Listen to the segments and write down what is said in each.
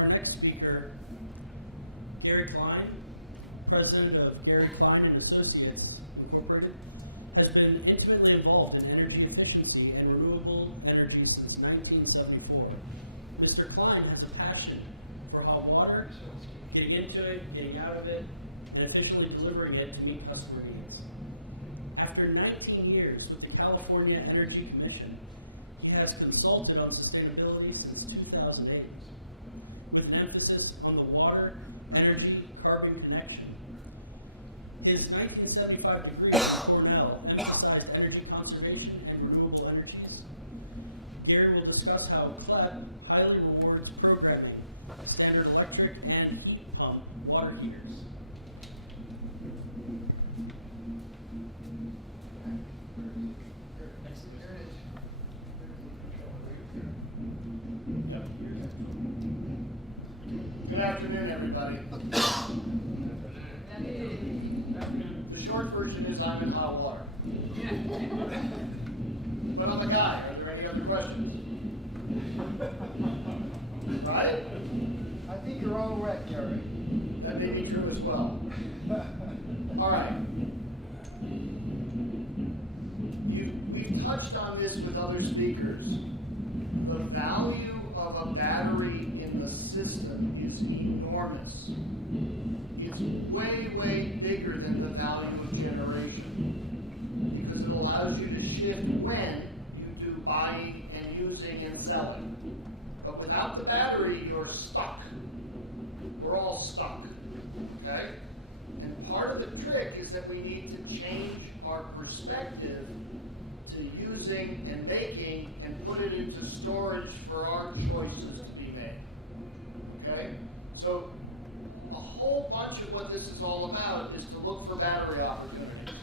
Our next speaker, Gary Klein, president of Gary Klein and Associates Incorporated, has been intimately involved in energy efficiency and renewable energy since 1974. Mr. Klein has a passion for hot water, getting into it, getting out of it, and efficiently delivering it to meet customer needs. After 19 years with the California Energy Commission, he has consulted on sustainability since 2008, with an emphasis on the water, energy, carbon connection. His 1975 degree from Cornell emphasized energy conservation and renewable energies. Gary will discuss how CLEP highly rewards programming standard electric and heat pump water heaters. Good afternoon, everybody. The short version is I'm in hot water. But I'm a guy. Are there any other questions? Right? I think you're all right, Gary. That may be true as well. All right. We've touched on this with other speakers. The value of a battery in the system is enormous. It's way, way bigger than the value of generation because it allows you to shift when you do buying and using and selling. But without the battery, you're stuck. We're all stuck, okay? And part of the trick is that we need to change our perspective to using and making and put it into storage for our choices to be made, okay? So a whole bunch of what this is all about is to look for battery opportunities.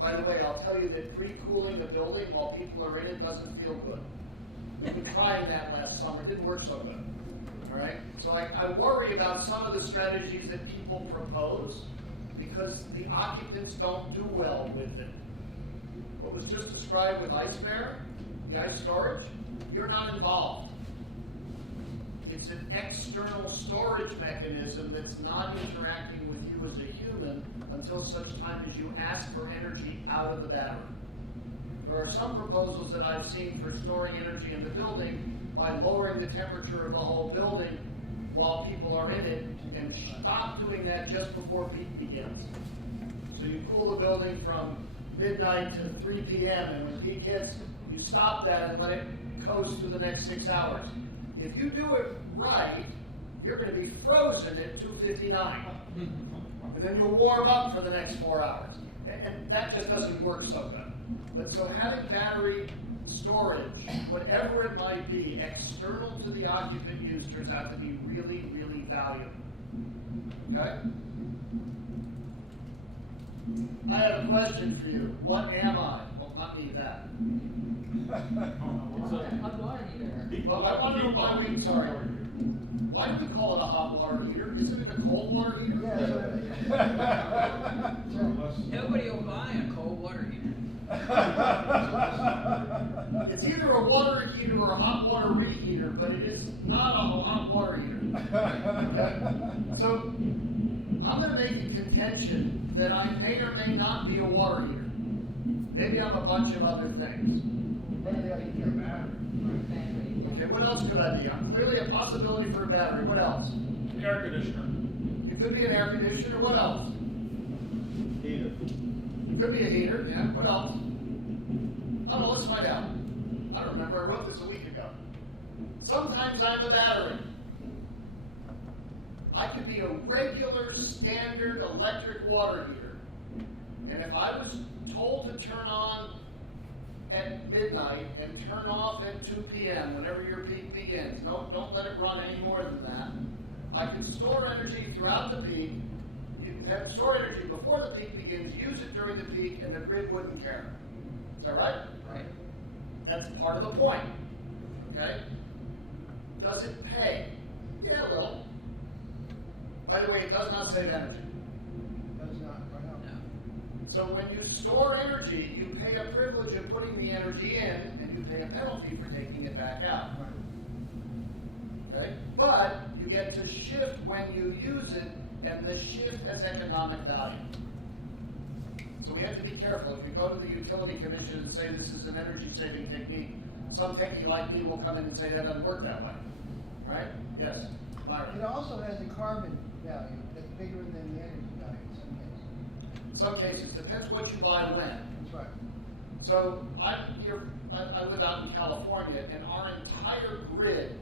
By the way, I'll tell you that pre-cooling a building while people are in it doesn't feel good. We've been trying that last summer. It didn't work so good. All right? So I worry about some of the strategies that people propose because the occupants don't do well with it. What was just described with Ice Bear, the ice storage, you're not involved. It's an external storage mechanism that's not interacting with you as a human until such time as you ask for energy out of the battery. There are some proposals that I've seen for storing energy in the building by lowering the temperature of the whole building while people are in it and stop doing that just before peak begins. So you cool the building from midnight to 3 p.m. and when peak hits, you stop that and let it coast through the next 6 hours. If you do it right, you're going to be frozen at 2:59. And then you'll warm up for the next 4 hours. And that just doesn't work so good. But so having battery storage, whatever it might be, external to the occupant use turns out to be really, really valuable. Okay? I have a question for you. What am I? Well, not me, that. Well, I want to know why we, sorry. Why do we call it a hot water heater? Isn't it a cold water heater? Nobody will buy a cold water heater. It's either a water heater or a hot water reheater, but it is not a hot water heater. Okay? So I'm going to make a contention that I may or may not be a water heater. Maybe I'm a bunch of other things. Okay, what else could I be? I'm clearly a possibility for a battery. What else? An air conditioner. You could be an air conditioner. What else? Heater. You could be a heater. Yeah. What else? I don't know. Let's find out. I don't remember. I wrote this a week ago. Sometimes I'm a battery. I could be a regular standard electric water heater. And if I was told to turn on at midnight and turn off at 2 p.m. whenever your peak begins, no, don't let it run any more than that. I could store energy throughout the peak. You can have store energy before the peak begins, use it during the peak, and the grid wouldn't care. Is that right? Right. That's part of the point. Okay? Does it pay? Yeah, a little. By the way, it does not save energy. Does not. So when you store energy, you pay a privilege of putting the energy in, and you pay a penalty for taking it back out. okay? But you get to shift when you use it, and the shift has economic value. So we have to be careful. If you go to the utility commission and say this is an energy saving technique, some techie like me will come in and say that doesn't work that way, right? Yes, Myra. It also has a carbon value that's bigger than the energy value in some cases. Some cases, depends what you buy when. That's right. So I'm here, I live out in California, and our entire grid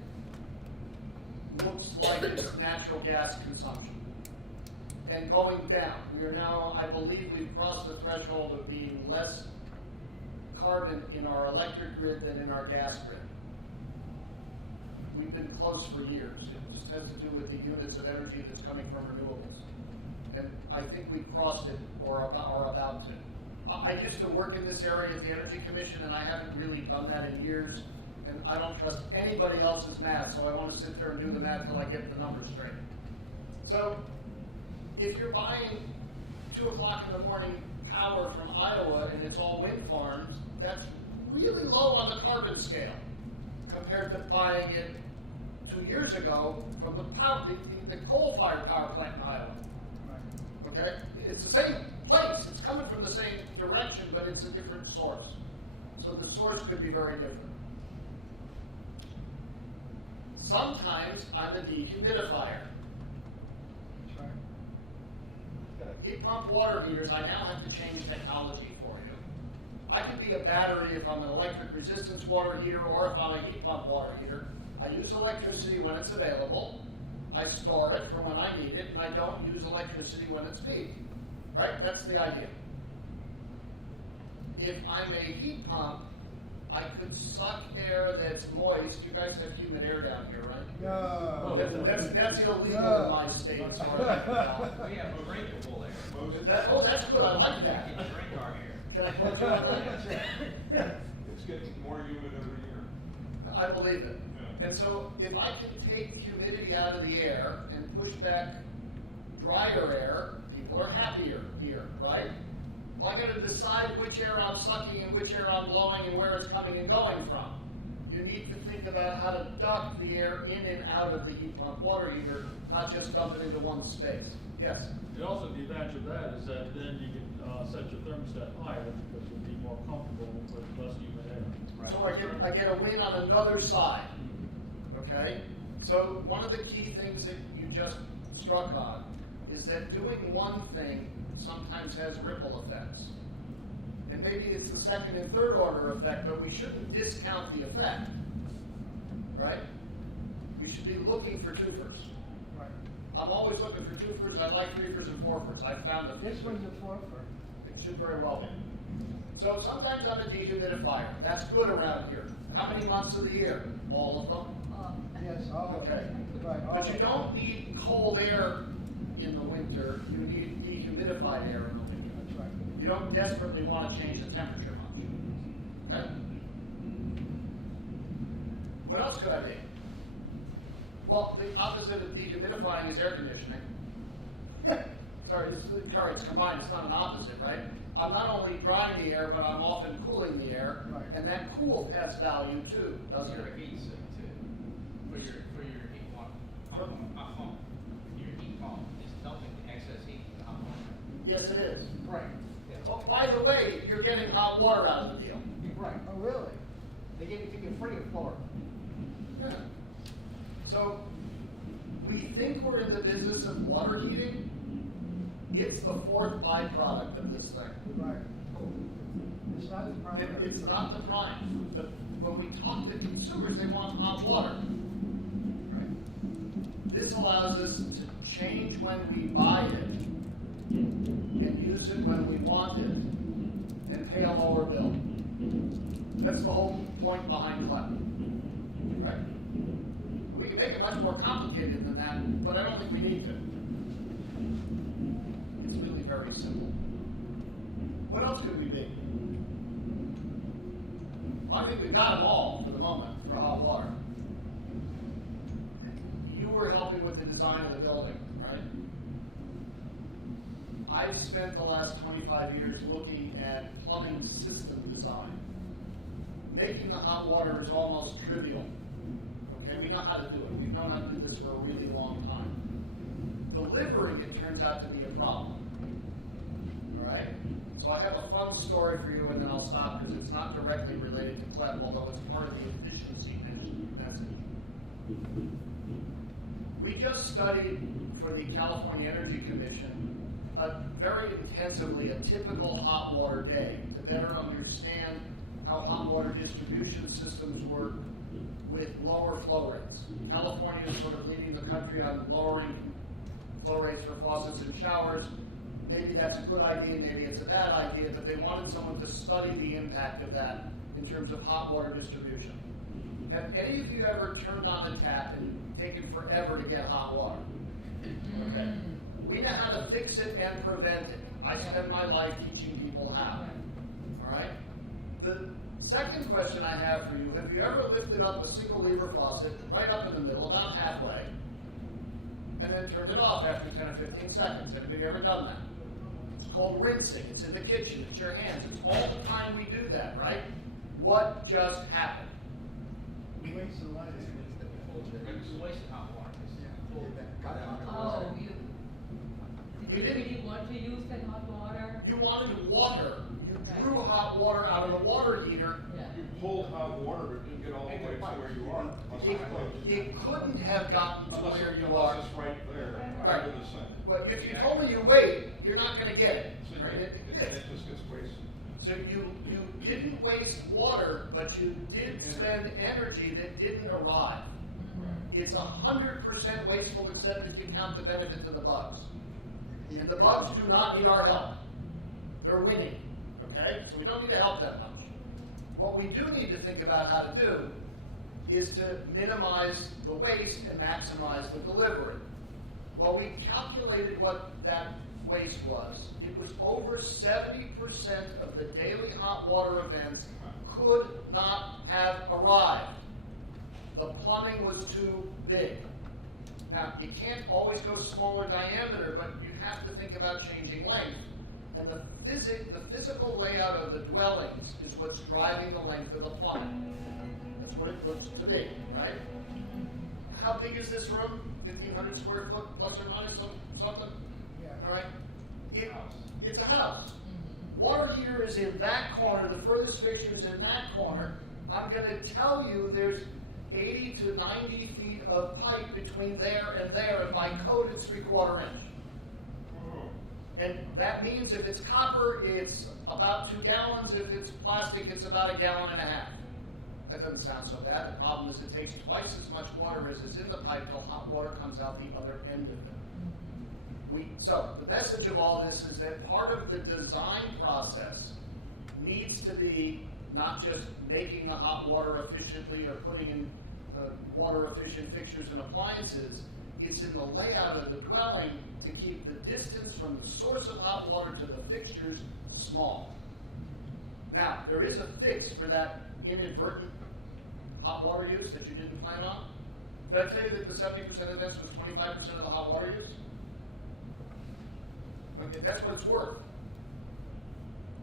looks like it's natural gas consumption. And going down. We are now, I believe we've crossed the threshold of being less carbon in our electric grid than in our gas grid. We've been close for years. It just has to do with the units of energy that's coming from renewables. And I think we've crossed it or are about to. I used to work in this area at the Energy Commission, and I haven't really done that in years. And I don't trust anybody else's math, so I want to sit there and do the math until I get the numbers straight. So, if you're buying 2 o'clock in the morning power from Iowa and it's all wind farms, that's really low on the carbon scale compared to buying it 2 years ago from the coal-fired power plant in Iowa. Okay? It's the same place. It's coming from the same direction, but it's a different source. So the source could be very different. Sometimes I'm a dehumidifier. Heat pump water heaters, I now have to change technology for you. I could be a battery if I'm an electric resistance water heater or if I'm a heat pump water heater. I use electricity when it's available. I store it for when I need it, and I don't use electricity when it's peak. Right? That's the idea. If I'm a heat pump, I could suck air that's moist. You guys have humid air down here, right? No. That's illegal in my state as far as I can tell. We have a drinkable air. That's good. I like that. You can drink our air. Can I quote you on that? It's getting more humid every year. I believe it. And so if I can take humidity out of the air and push back drier air, people are happier here, right? Well, I got to decide which air I'm sucking and which air I'm blowing and where it's coming and going from. You need to think about how to duct the air in and out of the heat pump water heater, not just dump it into one space. Yes? And also the advantage of that is that then you can set your thermostat higher because you'll be more comfortable with less humid air. Right. So I get a win on another side. Okay? So one of the key things that you just struck on is that doing one thing sometimes has ripple effects. And maybe it's the second and third order effect, but we shouldn't discount the effect. Right? We should be looking for twofers. Right. I'm always looking for twofers. I like threefers and fourfers. I've found that This one's a four-fer. it should very well be. So sometimes I'm a dehumidifier. That's good around here. How many months of the year? All of them. Yes, all of Okay. them. Right, all But you of don't need cold air in the winter. You need dehumidified air in the winter. them. That's right. You don't desperately want to change the temperature much. Okay? What else could I be? Well, the opposite of dehumidifying is air conditioning. Sorry, it's combined. It's not an opposite, right? I'm not only drying the air, but I'm often cooling the air. Right. And that cool has value too, doesn't Your it? heat sink too. For your heat pump, your heat pump is dumping the excess heat to the hot water. Yes, it is. Right. Oh, by the way, you're getting hot water out of the deal. Right. Oh, really? They give it to you free in Florida. Yeah. So, we think we're in the business of water heating. It's the fourth byproduct of this thing. Right. It's not the primary. It's not the prime. But when we talk to consumers, they want hot water. Right? This allows us to change when we buy it and use it when we want it and pay a lower bill. That's the whole point behind CLEP. Right? We can make it much more complicated than that, but I don't think we need to. It's really very simple. What else could we be? Well, I think we've got them all for the moment for hot water. You were helping with the design of the building, right? I've spent the last 25 years looking at plumbing system design. Making the hot water is almost trivial. Okay, we know how to do it. We know known how to do this for a really long time. Delivering it turns out to be a problem. All right? So I have a fun story for you, and then I'll stop because it's not directly related to CLEP, although it's part of the efficiency message. We just studied for the California Energy Commission very intensively a typical hot water day to better understand how hot water distribution systems work with lower flow rates. California is sort of leading the country on lowering flow rates for faucets and showers. Maybe that's a good idea, maybe it's a bad idea, but they wanted someone to study the impact of that in terms of hot water distribution. Have any of you ever turned on a tap and taken forever to get hot water? Okay. We know how to fix it and prevent it. I spend my life teaching people how. All right? The second question I have for you, have you ever lifted up a single lever faucet right up in the middle, about halfway, and then turned it off after 10 or 15 seconds? Anybody ever done that? It's called rinsing. It's in the kitchen. It's your hands. It's all the time we do that, right? What just happened? We waste the light. It's a waste of hot water. Oh, You you didn't. really want to use that hot water? You wanted water. You drew hot water out of the water heater. Yeah. You pulled hot water, but didn't get all the way to where you are. It couldn't have gotten to Unless where you unless are. it's right there, Right. right in the center. But if you told me you wait, you're not going to get it. So Right? it just gets wasted. So you didn't waste water, but you did spend energy that didn't arrive. It's 100% wasteful except if you count the benefit to the bugs. And the bugs do not need our help. They're winning, okay? So we don't need to help that much. What we do need to think about how to do is to minimize the waste and maximize the delivery. Well, we calculated what that waste was. It was over 70% of the daily hot water events could not have arrived. The plumbing was too big. Now, you can't always go smaller diameter, but you have to think about changing length. And the physical layout of the dwellings is what's driving the length of the plumbing. That's what it looks to be, right? How big is this room? 1,500 square foot, plus or minus something? Yeah. All right? It's a house. Water heater is in that corner. The furthest fixture is in that corner. I'm going to tell you there's 80 to 90 feet of pipe between there, and by code it's 3/4 inch. And that means if it's copper, it's about 2 gallons. If it's plastic, it's about 1.5 gallons. That doesn't sound so bad. The problem is it takes twice as much water as is in the pipe till hot water comes out the other end of it. So the message of all this is that part of the design process needs to be not just making the hot water efficiently or putting in water efficient fixtures and appliances. It's in the layout of the dwelling to keep the distance from the source of hot water to the fixtures small. Now, there is a fix for that inadvertent hot water use that you didn't plan on. Did I tell you that the 70% of events was 25% of the hot water use? Okay, that's what it's worth.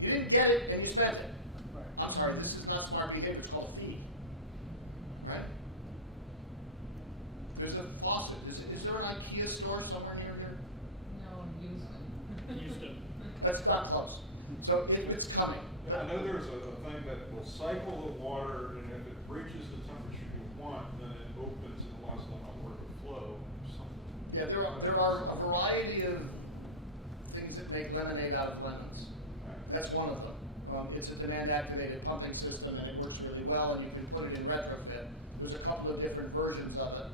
You didn't get it and you spent it. Right. I'm sorry, this is not smart behavior, it's called a fee. Right? There's a faucet. Is there an IKEA store somewhere near here? No, use them. Houston. That's not close. So it's coming. I know there's a thing that will cycle the water, and if it reaches the temperature you want, then it opens and allows the hot water to flow. Something. Yeah, there are a variety of things that make lemonade out of lemons. That's one of them. It's a demand-activated pumping system, and it works really well, and you can put it in retrofit. There's a couple of different versions of it.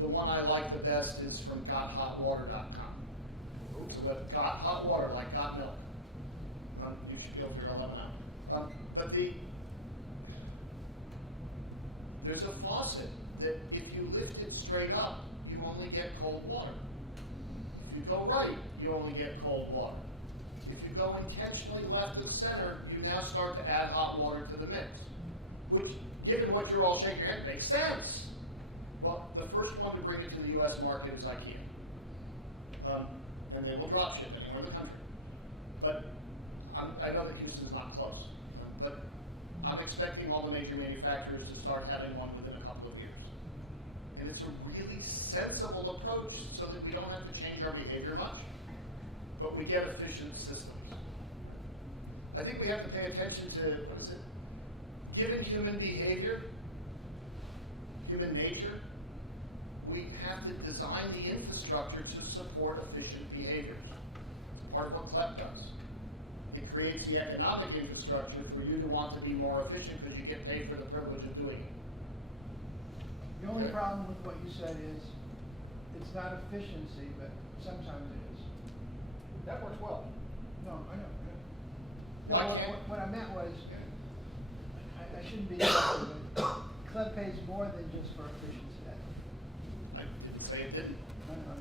The one I like the best is from gothotwater.com. It's with Got Hot Water, like Got Milk. You should be able to figure all that out. But there's a faucet that if you lift it straight up, you only get cold water. If you go right, you only get cold water. If you go intentionally left of center, you now start to add hot water to the mix, which, given what you're all shaking your head, makes sense. Well, the first one to bring it to the U.S. market is IKEA. And they will drop ship anywhere in the country. But I know that Houston's not close. But I'm expecting all the major manufacturers to start having one within a couple of years. And it's a really sensible approach so that we don't have to change our behavior much, but we get efficient systems. I think we have to pay attention to, what is it? Given human behavior, human nature, we have to design the infrastructure to support efficient behaviors. It's part of what CLEP does. It creates the economic infrastructure for you to want to be more efficient because you get paid for the privilege of doing it. The only Okay. problem with what you said is, it's not efficiency, but sometimes it is. That works well. No, I know. No, Why can't- what I meant was, I shouldn't be, but CLEP pays more than just for efficiency. I didn't say it didn't. I know.